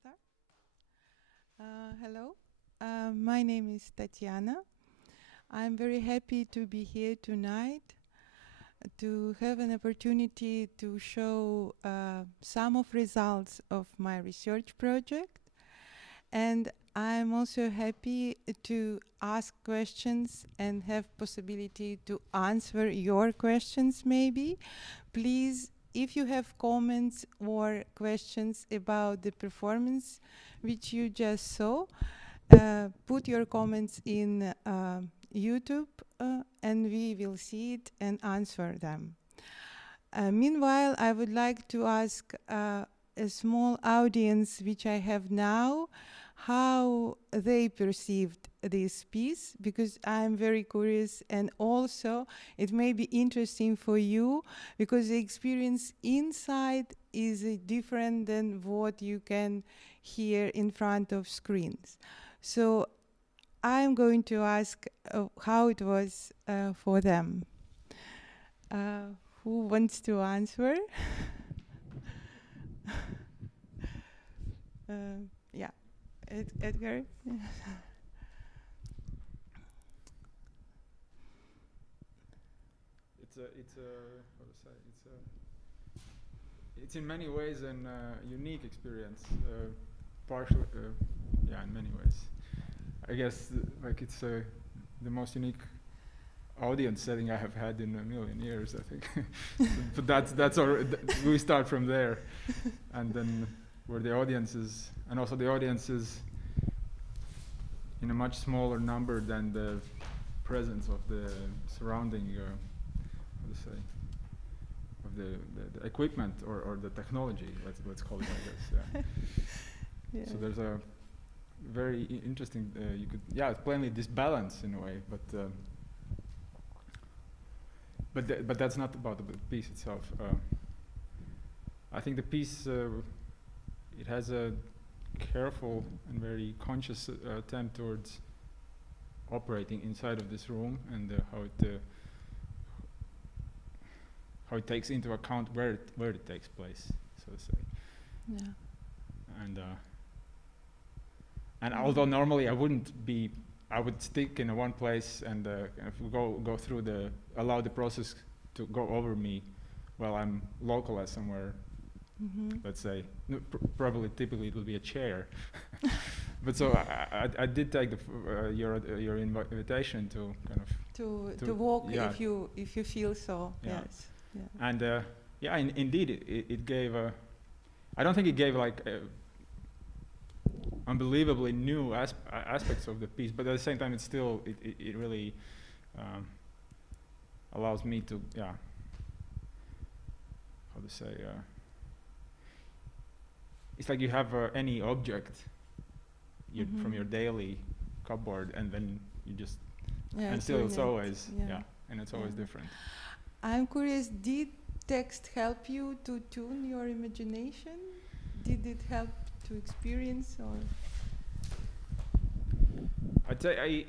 start? Hello, my name is Tatiana. I'm very happy to be here tonight to have an opportunity to show some of results of my research project. And I'm also happy to ask questions and have possibility to answer your questions maybe. Please, if you have comments or questions about the performance which you just saw, put your comments in YouTube and we will see it and answer them. Meanwhile, I would like to ask a small audience which I have now how they perceived this piece, because I'm very curious, and also it may be interesting for you because the experience inside is different than what you can hear in front of screens. So I'm going to ask how it was for them. Who wants to answer? Yeah, Edgar. It's in many ways an unique experience. Partially, yeah, in many ways. I guess like it's the most unique audience setting I have had in a million years, I think. But that's we start from there, and then where the audience is, and also the audience is in a much smaller number than the presence of the surrounding, how to say, of the equipment or the technology. Let's call it like this. Yeah. Yeah. So there's a very interesting. You could, yeah, it's plainly disbalance in a way, but that's not about the piece itself. I think the piece it has a careful and very conscious attempt towards operating inside of this room and how it takes into account where it takes place, so to say. Yeah. And although normally I would stick in one place and go through allow the process to go over me while I'm localized somewhere. Mm-hmm. Let's say, probably typically it will be a chair. But so I did take your invitation to kind of to walk, yeah. if you feel so. Yeah. Yes. Yeah. And yeah, indeed it gave I don't think it gave like unbelievably new aspects of the piece, but at the same time it really allows me to, yeah, how to say, it's like you have any object from your daily cupboard, and then you just, Yeah, and still it's always, yeah. And it's always different. I'm curious, did text help you to tune your imagination? Did it help to experience, or? I'd say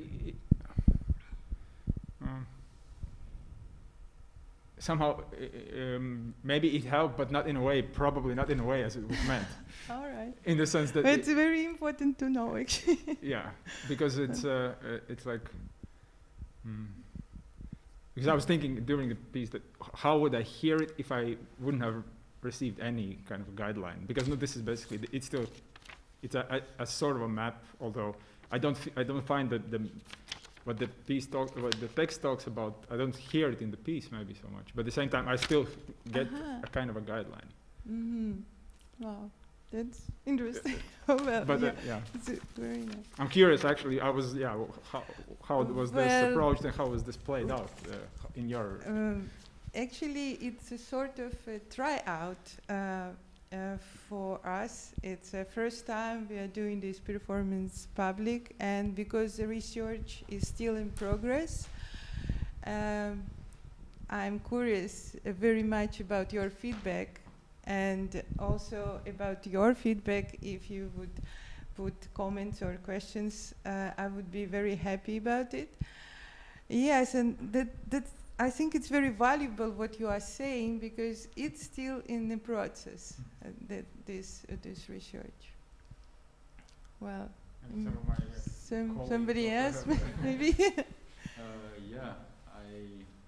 somehow maybe it helped, but not in a way, probably not in a way as it was meant. All right. In the sense that it's very important to know, actually. Yeah, because it's like because I was thinking during the piece that how would I hear it if I wouldn't have received any kind of guideline? Because no, this is basically it's a sort of a map, although I don't find that what the text talks about, I don't hear it in the piece maybe so much, but at the same time I still get a kind of a guideline. Mm-hmm. Wow, that's interesting. Well, but yeah. It's very nice. I'm curious, actually. I was, how was this approached and how was this played out in your? Actually, it's a sort of a tryout for us. It's the first time we are doing this performance public, and because the research is still in progress, I'm curious very much about your feedback, and also about your feedback. If you would put comments or questions, I would be very happy about it. Yes, and that's, I think it's very valuable what you are saying, because it's still in the process, this research. Well, And some of my colleagues somebody also else, have- maybe. Yeah,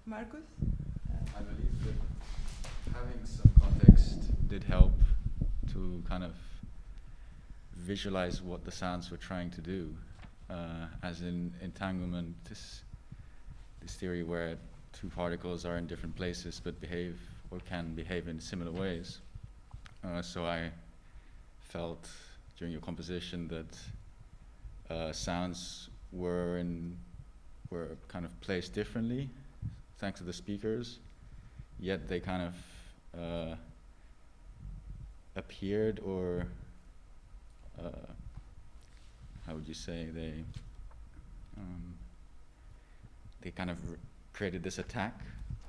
Marcus? I believe that having some context did help to kind of visualize what the sounds were trying to do. As in entanglement, this theory where two particles are in different places but behave or can behave in similar ways. So I felt during your composition that sounds were kind of placed differently thanks to the speakers, yet they kind of appeared, or how would you say, they kind of created this attack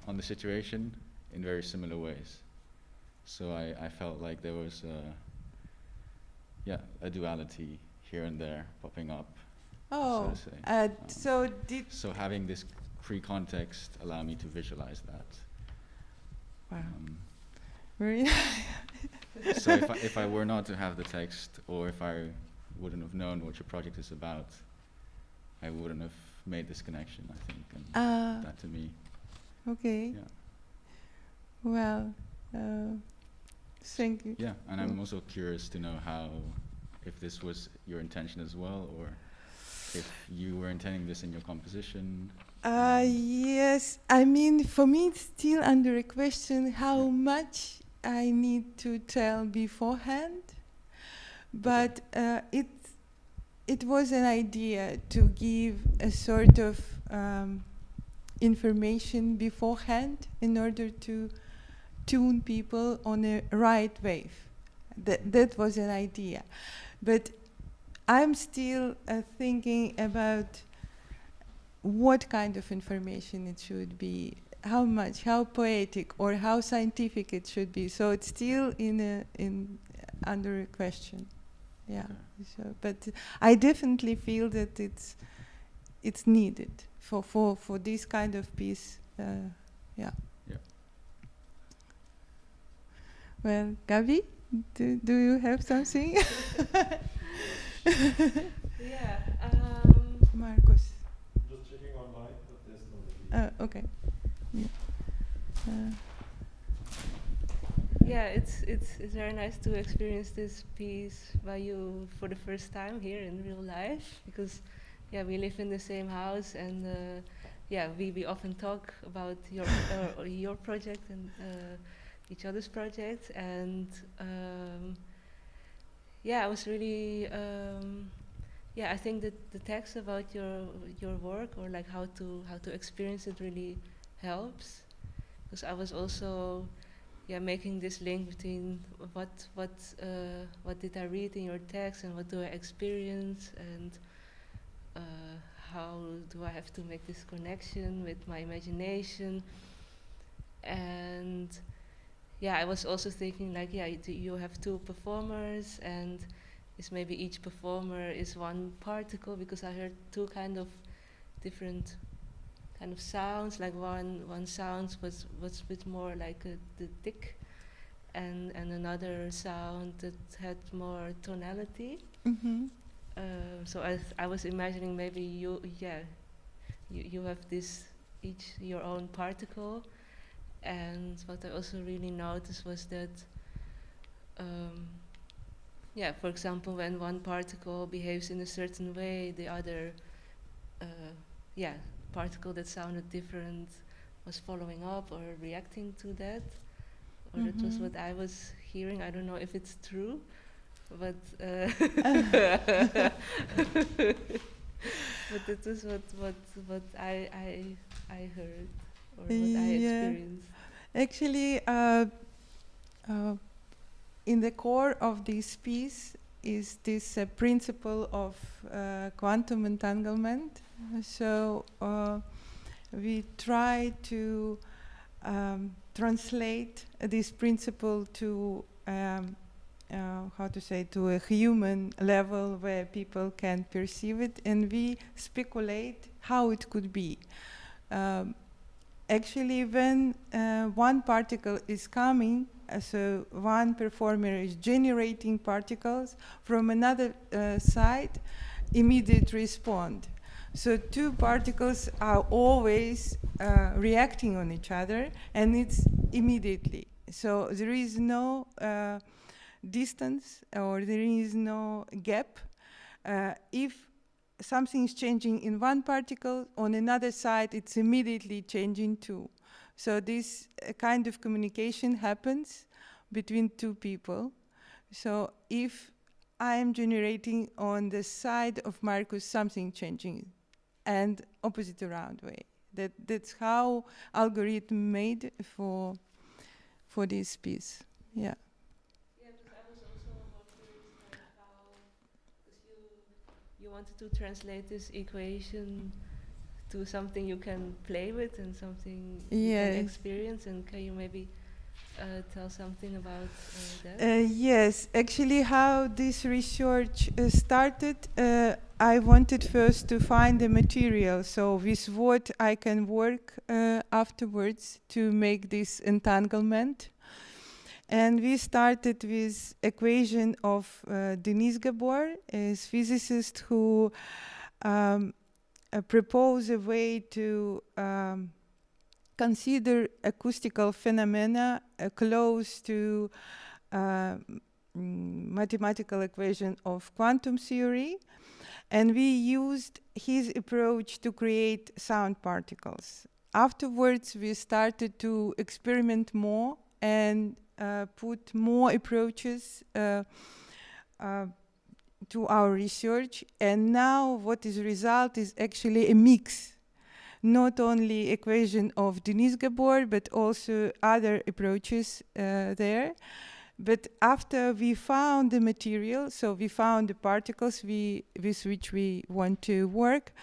on the situation in very similar ways. So I felt like there was a duality here and there popping up. Oh, so to say. So having this pre-context allowed me to visualize that. Wow. Very So if I were not to have the text, or if I wouldn't have known what your project is about, I wouldn't have made this connection, I think, and that to me. Okay. Yeah. Well, thank you. Yeah, and I'm also curious to know if this was your intention as well, or if you were intending this in your composition. Yes, I mean, for me it's still under a question how much I need to tell beforehand, but it was an idea to give a sort of information beforehand in order to tune people on a right wave. That was an idea, but I'm still thinking about what kind of information it should be, how much, how poetic or how scientific it should be. So it's still under a question. Yeah. Okay. So, but I definitely feel that it's needed for this kind of piece. Yeah. Yeah. Well, Gabi, do you have something? Yeah. Marcus. Just checking online, but there's no. Okay. Yeah, it's very nice to experience this piece by you for the first time here in real life, because we live in the same house, and we often talk about your project and each other's projects, and I was really I think that the text about your work, or like how to experience it, really helps, because I was also making this link between what did I read in your text and what do I experience, and how do I have to make this connection with my imagination. And I was also thinking like, you have two performers, and is maybe each performer is one particle, because I heard two kind of different kind of sounds. Like one sound was a bit more like the thick, and another sound that had more tonality. Mm-hmm. So I was imagining maybe you have this each your own particle, and what I also really noticed was that for example, when one particle behaves in a certain way, the other particle that sounded different was following up or reacting to that, or that was what I was hearing. I don't know if it's true, but but it was what I heard, or what I experienced. Actually, in the core of this piece is this principle of quantum entanglement. So we try to translate this principle to to a human level where people can perceive it, and we speculate how it could be. Actually, when one particle is coming so one performer is generating particles, from another side, immediate respond. So two particles are always reacting on each other, and it's immediately. So there is no distance, or there is no gap. If something is changing in one particle, on another side, it's immediately changing too. So this kind of communication happens between two people. So if I am generating on the side of Marcus something changing, and opposite around way. That's how algorithm made for this piece. Yeah. Yeah, because I was also more curious like how, because you wanted to translate this equation to something you can play with and something you can experience, and can you maybe tell something about that? Yes, actually how this research started, I wanted first to find the material, so with what I can work afterwards to make this entanglement. And we started with equation of Denis Gabor, a physicist who proposed a way to consider acoustical phenomena close to mathematical equation of quantum theory. And we used his approach to create sound particles. Afterwards, we started to experiment more and put more approaches to our research. And now what is the result is actually a mix. Not only equation of Denis Gabor, but also other approaches there. But after we found the material, so we found the particles with which we want to work,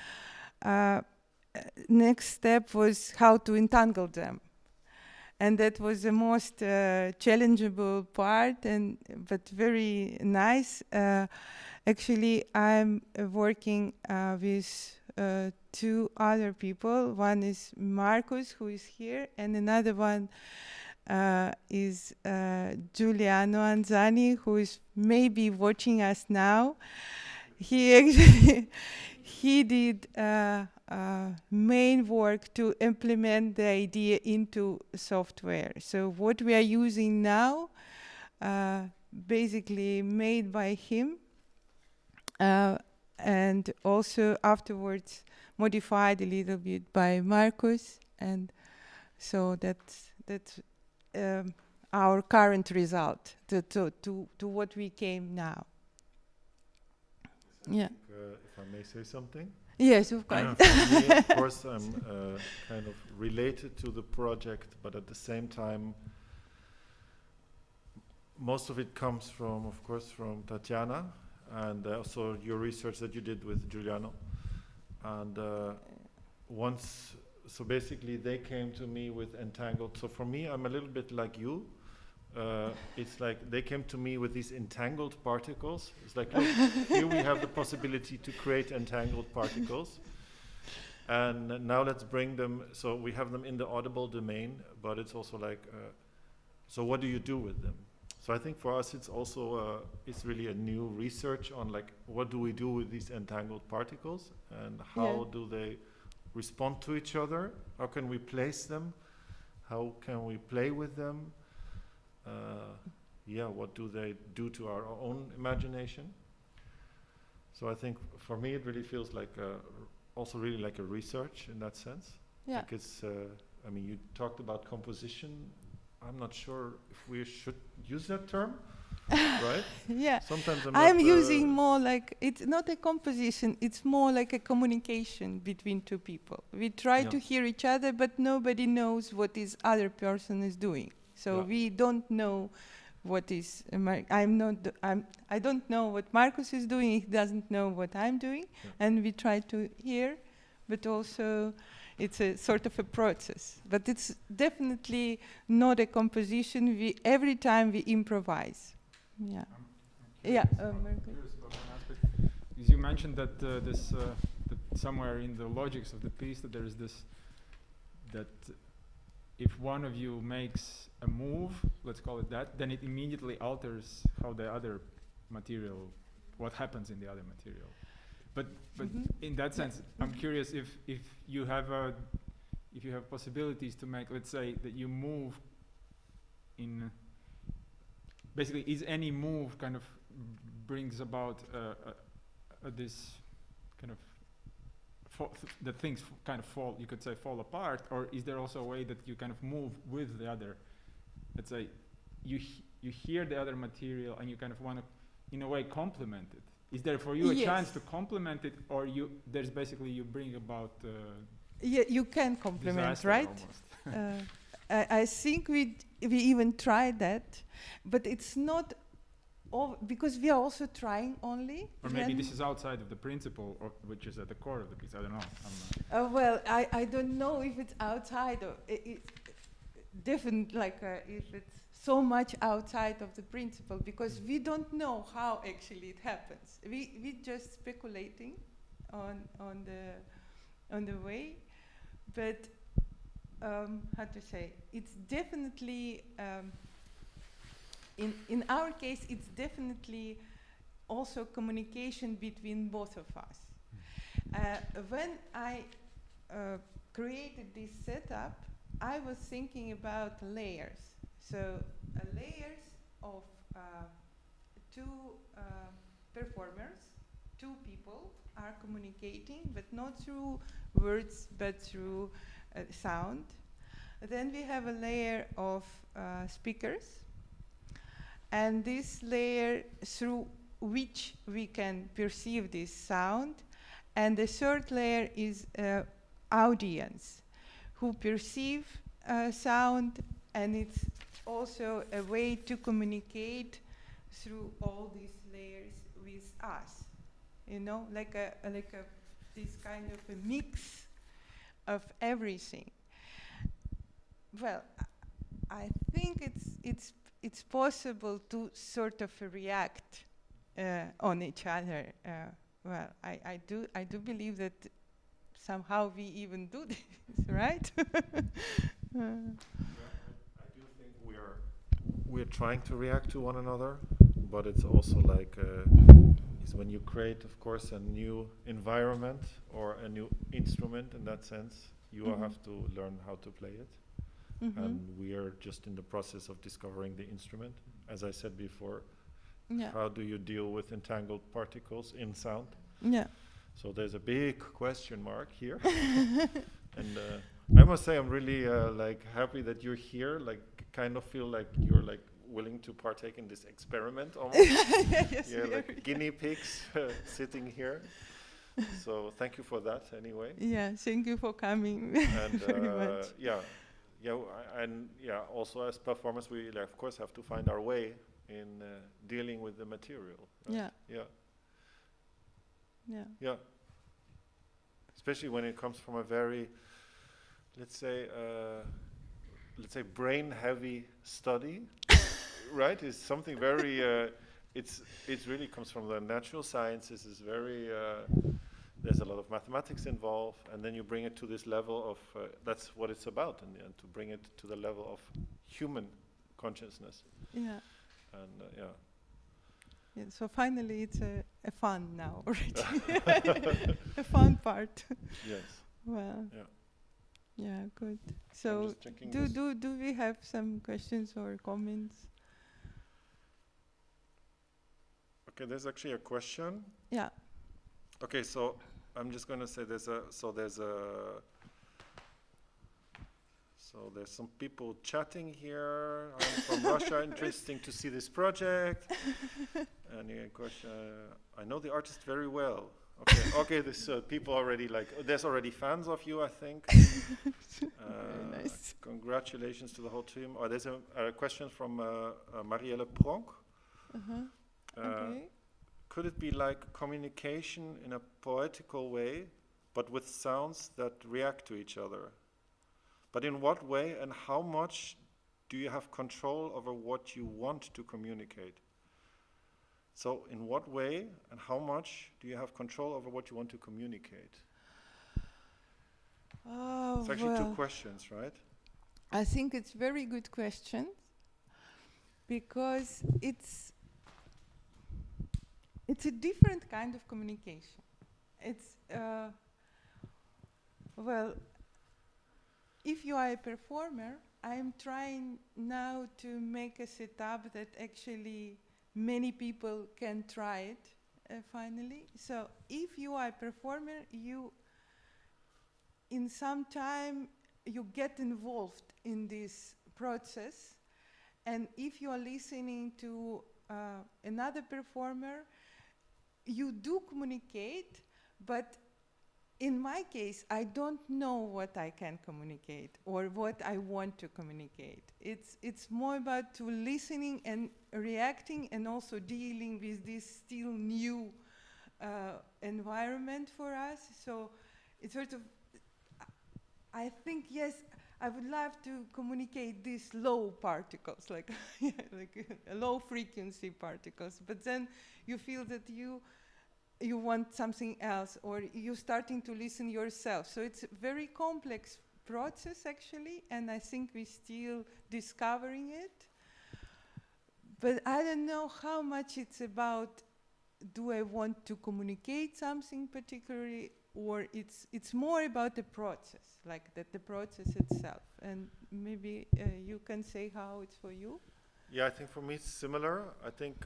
next step was how to entangle them. And that was the most challengeable part, but very nice. Actually, I'm working with two other people. One is Marcus, who is here, and another one is Giuliano Anzani, who is maybe watching us now. He actually he did main work to implement the idea into software. So what we are using now, basically made by him, and also afterwards modified a little bit by Marcus, and so that's our current result to what we came now. Yeah. If I may say something. Yes, of course. For me, of course, I'm kind of related to the project, but at the same time, most of it comes from, of course, from Tatiana, and also your research that you did with Giuliano. And so basically they came to me with entangled. So for me, I'm a little bit like you. It's like they came to me with these entangled particles. It's like, look, here we have the possibility to create entangled particles. And now let's bring them, so we have them in the audible domain, but it's also like, so what do you do with them? So I think for us it's also, it's really a new research on like, what do we do with these entangled particles? And how do they respond to each other? How can we place them? How can we play with them? What do they do to our own imagination? So I think for me it really feels like also really like a research in that sense. Yeah. Like it's, I mean, you talked about composition. I'm not sure if we should use that term, right? Yeah. Sometimes I'm using more like, it's not a composition, it's more like a communication between two people. We try to hear each other, but nobody knows what this other person is doing. So we don't know what is, I don't know what Marcus is doing, he doesn't know what I'm doing, and we try to hear, but also it's a sort of a process. But it's definitely not a composition, every time we improvise. Yeah. I'm curious about one aspect. Because you mentioned that that somewhere in the logics of the piece that there is this, that if one of you makes a move, let's call it that, then it immediately alters how the other material, what happens in the other material. But in that sense, I'm curious if you have possibilities to make, let's say that you move in, basically is any move kind of brings about this kind of that things kind of fall, you could say, fall apart, or is there also a way that you kind of move with the other? Let's say you hear the other material and you kind of want to, in a way, complement it. Is there for you a chance to complement it, or there's basically you bring about yeah, you can complement, right? I think we even tried that, but it's not because we are also trying only. Or maybe this is outside of the principle, or which is at the core of the piece. I don't know. Well, I don't know if it's outside or different, like if it's so much outside of the principle, because we don't know how actually it happens. We just speculating on the way, but how to say? It's definitely. In our case, it's definitely also communication between both of us. When I created this setup, I was thinking about layers. So layers of two performers, two people are communicating, but not through words, but through sound. Then we have a layer of speakers. And this layer through which we can perceive this sound. And the third layer is audience, who perceive sound, and it's also a way to communicate through all these layers with us. You know, like this kind of a mix of everything. Well, I think it's possible to sort of react on each other. Well, I do believe that somehow we even do this, right? Yeah, I do think we're trying to react to one another, but it's also like is when you create, of course, a new environment or a new instrument. In that sense, you have to learn how to play it. And we are just in the process of discovering the instrument. As I said before, how do you deal with entangled particles in sound? Yeah. So there's a big question mark here. And I must say I'm really like happy that you're here. Like, kind of feel like you're like willing to partake in this experiment almost. Yes, yeah, like guinea pigs sitting here. So thank you for that anyway. Yeah, thank you for coming. And very much. Also as performers, we of course have to find our way in dealing with the material. Right? Yeah. Especially when it comes from a very, let's say brain-heavy study, right? It's something very. It really comes from the natural sciences. It's very. There's a lot of mathematics involved, and then you bring it to this level of, that's what it's about in the end, to bring it to the level of human consciousness. Yeah. And Yeah, so finally it's a fun now already. A fun part. Yes. Well. Yeah. Yeah, good. So do we have some questions or comments? Okay, there's actually a question. Yeah. Okay, so I'm just going to say there's some people chatting here. I'm from Russia. Interesting to see this project. And a question. I know the artist very well. Okay. This people already like. There's already fans of you, I think. Very nice. Congratulations to the whole team. Oh, there's a question from Marielle Pronk. Okay. Could it be like communication in a poetical way, but with sounds that react to each other? But in what way and how much do you have control over what you want to communicate? So in what way and how much do you have control over what you want to communicate? Oh, it's actually two questions, right? I think it's very good question because it's a different kind of communication. It's well, if you are a performer, I'm trying now to make a setup that actually many people can try it finally. So if you are a performer, you in some time you get involved in this process, and if you are listening to another performer, you do communicate, but in my case, I don't know what I can communicate or what I want to communicate. It's more about to listening and reacting and also dealing with this still new environment for us. So it's sort of, I think, yes, I would love to communicate these low particles, like, like low frequency particles, but then you feel that you want something else, or you're starting to listen yourself. So it's a very complex process, actually, and I think we're still discovering it. But I don't know how much it's about, do I want to communicate something particularly, or it's more about the process, like that the process itself. And maybe you can say how it's for you. Yeah, I think for me it's similar. I think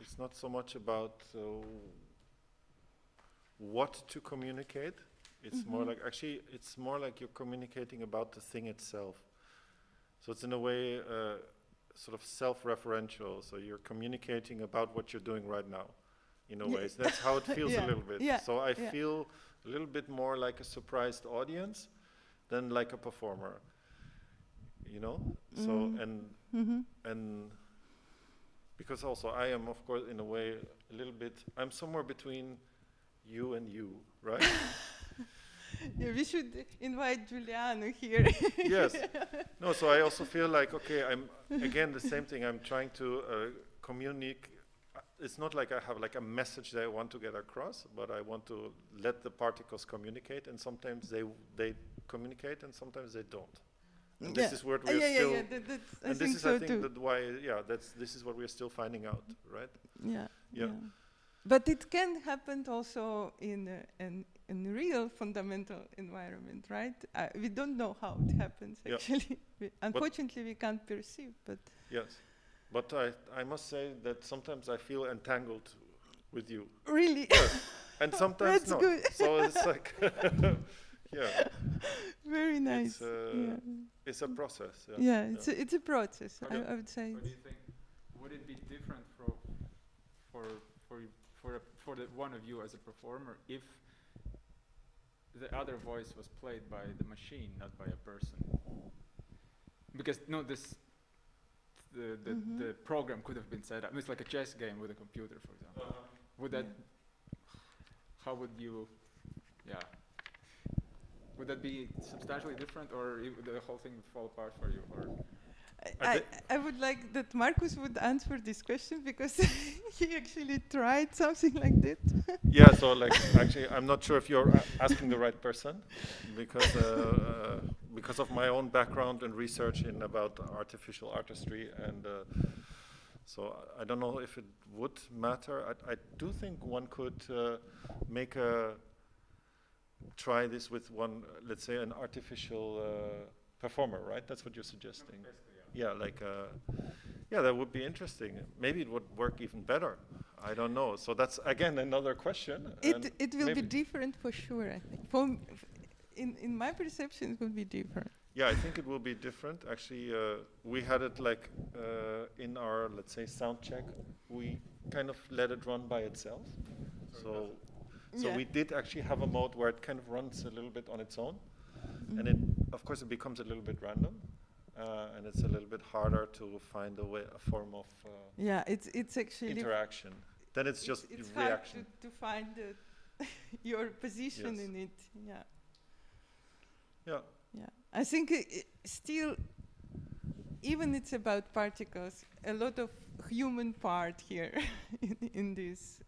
it's not so much about what to communicate. It's more like, actually, it's more like you're communicating about the thing itself. So it's in a way sort of self-referential. So you're communicating about what you're doing right now, in a way. So that's how it feels a little bit. Yeah. So I feel a little bit more like a surprised audience than like a performer, you know? So, and because also I am, of course, in a way, a little bit, I'm somewhere between you and you, right? Yeah, we should invite Giuliano here. Yes. No, so I also feel like, okay, I'm, again, the same thing, I'm trying to communicate. It's not like I have like a message that I want to get across, but I want to let the particles communicate, and sometimes they communicate and sometimes they don't. And this is what we're still, and this is, I think, that why, this is what we're still finding out, right? Yeah. But it can happen also in real fundamental environment, right? We don't know how it happens, actually. Unfortunately, we can't perceive, but... Yes. But I must say that sometimes I feel entangled with you. Really? Yes. And sometimes That's not. good. So it's like, yeah. Very nice. It's a process. Yeah, it's a process, I would say. What do you think? Would it be different for the one of you as a performer if the other voice was played by the machine, not by a person? Because the program could have been set up. It's like a chess game with a computer, for example. Would that? How would you? Yeah. Would that be substantially different, or the whole thing would fall apart for you? Or I would like that Marcus would answer this question, because he actually tried something like that. Yeah, so like, actually, I'm not sure if you're asking the right person, because of my own background and research in about artificial artistry, and so I don't know if it would matter. I do think one could try this with one, let's say, an artificial performer, right? That's what you're suggesting. Yeah, like, that would be interesting. Maybe it would work even better. I don't know. So that's, again, another question. It will be different for sure, I think. In my perception, it will be different. Yeah, I think it will be different. Actually, we had it like in our, let's say, sound check. We kind of let it run by itself. So we did actually have a mode where it kind of runs a little bit on its own. And it, of course, it becomes a little bit random. And it's a little bit harder to find a form of it's actually interaction. Then it's just it's reaction. hard to find your position in it. Yeah. I think still, even it's about particles, a lot of human part here in this.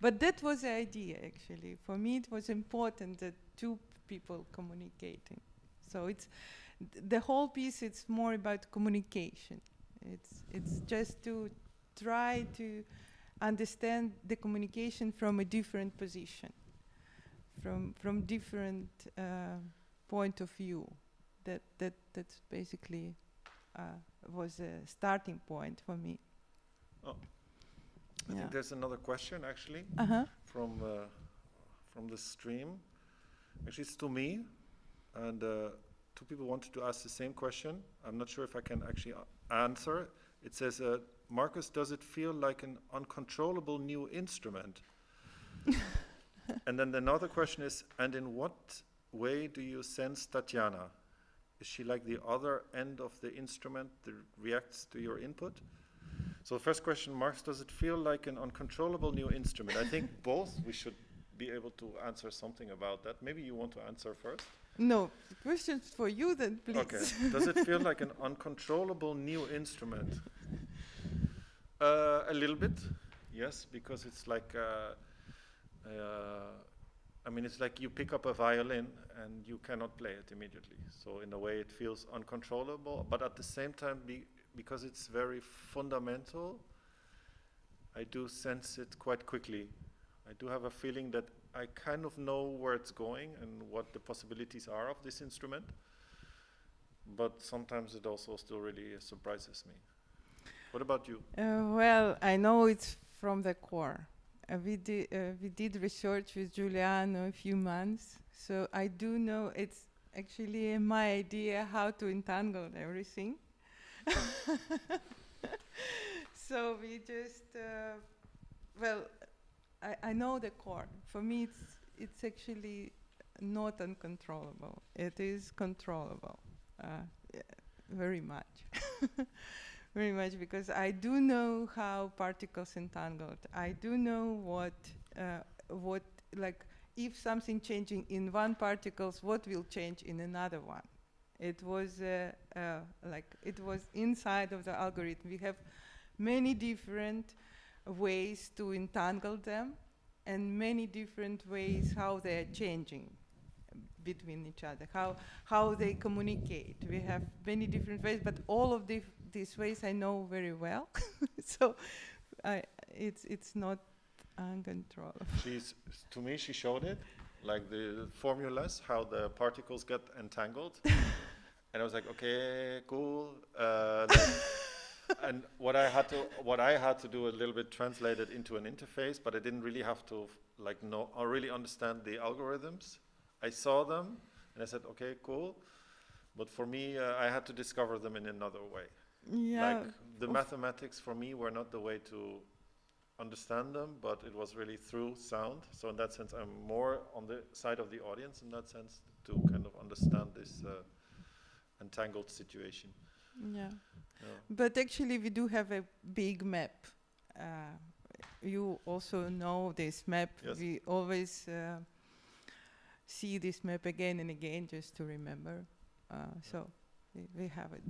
But that was the idea, actually. For me, it was important that two people communicating. So the whole piece. It's more about communication. It's just to try to understand the communication from a different position, from different point of view. That's basically was a starting point for me. Oh, I think there's another question actually from the stream. Actually, it's to me, and two people wanted to ask the same question. I'm not sure if I can actually answer. It says, Marcus, does it feel like an uncontrollable new instrument? And then another question is, and in what way do you sense Tatiana? Is she like the other end of the instrument that reacts to your input? So first question, Marcus, does it feel like an uncontrollable new instrument? I think both we should be able to answer something about that. Maybe you want to answer first? No, the question's for you then, please. Okay. Does it feel like an uncontrollable new instrument? A little bit, yes, because it's like, I mean, it's like you pick up a violin and you cannot play it immediately. So in a way it feels uncontrollable, but at the same time, because it's very fundamental, I do sense it quite quickly. I do have a feeling that I kind of know where it's going and what the possibilities are of this instrument, but sometimes it also still really surprises me. What about you? Well, I know it's from the core. We did research with Giuliano a few months, so I do know it's actually my idea how to entangle everything. So we just, well, I know the core. For me, it's actually not uncontrollable. It is controllable, very much. Very much, because I do know how particles entangled. I do know what like if something changing in one particles, what will change in another one. It was like it was inside of the algorithm. We have many different ways to entangle them, and many different ways how they are changing between each other, how they communicate. We have many different ways, but all of these ways I know very well. So it's not uncontrollable. To me, she showed it, like the formulas, how the particles get entangled. And I was like, okay, cool. And what I had to do a little bit translate it into an interface, but I didn't really have to like know or really understand the algorithms. I saw them and I said, okay, cool. But for me, I had to discover them in another way. Yeah. Like the mathematics for me were not the way to understand them, but it was really through sound. So in that sense, I'm more on the side of the audience in that sense to kind of understand this entangled situation. Yeah. But actually we do have a big map. You also know this map. Yes. We always see this map again and again just to remember. So we have it.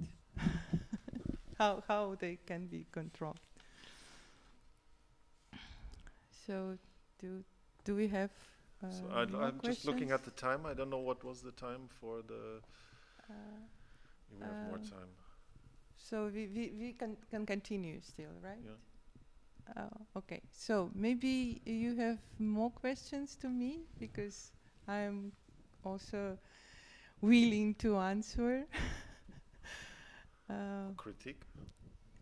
How they can be controlled. So do we have So more I'm just looking questions? at the time. I don't know what was the time for the. You have more time. So we can continue still, right? Yeah. Okay. So maybe you have more questions to me, because I'm also willing to answer.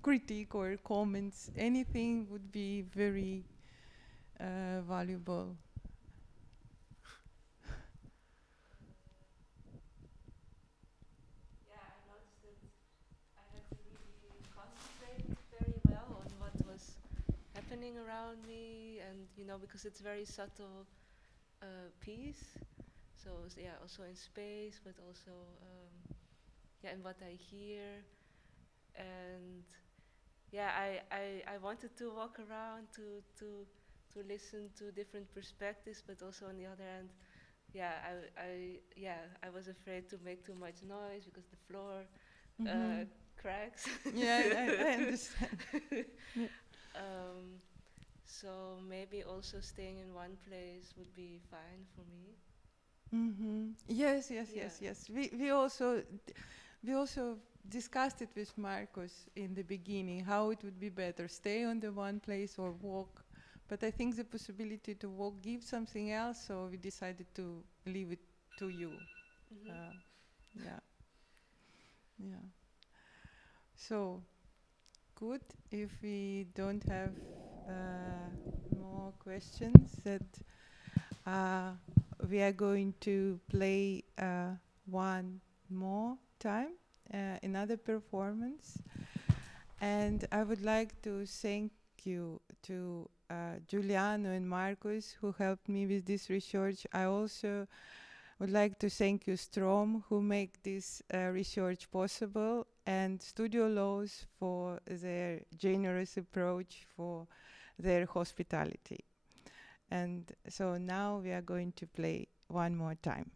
Critique or comments, anything would be very valuable. Yeah, I noticed that I had to really concentrate very well on what was happening around me, and because it's very subtle piece. So yeah, also in space, but also in what I hear, and yeah, I wanted to walk around to listen to different perspectives, but also on the other hand, I was afraid to make too much noise because the floor cracks. Yeah, I understand. So maybe also staying in one place would be fine for me. Yes, yes, Yeah. yes, yes. We also discussed it with Marcus in the beginning, how it would be better, stay on the one place or walk. But I think the possibility to walk gives something else, so we decided to leave it to you. Mhm. Yeah, yeah. So, good. If we don't have more questions, that we are going to play one more time, another performance. And I would like to thank you to Giuliano and Marcus who helped me with this research. I also would like to thank you, Strom, who make this research possible, and Studio LOOS for their generous approach, for their hospitality. And so now we are going to play one more time.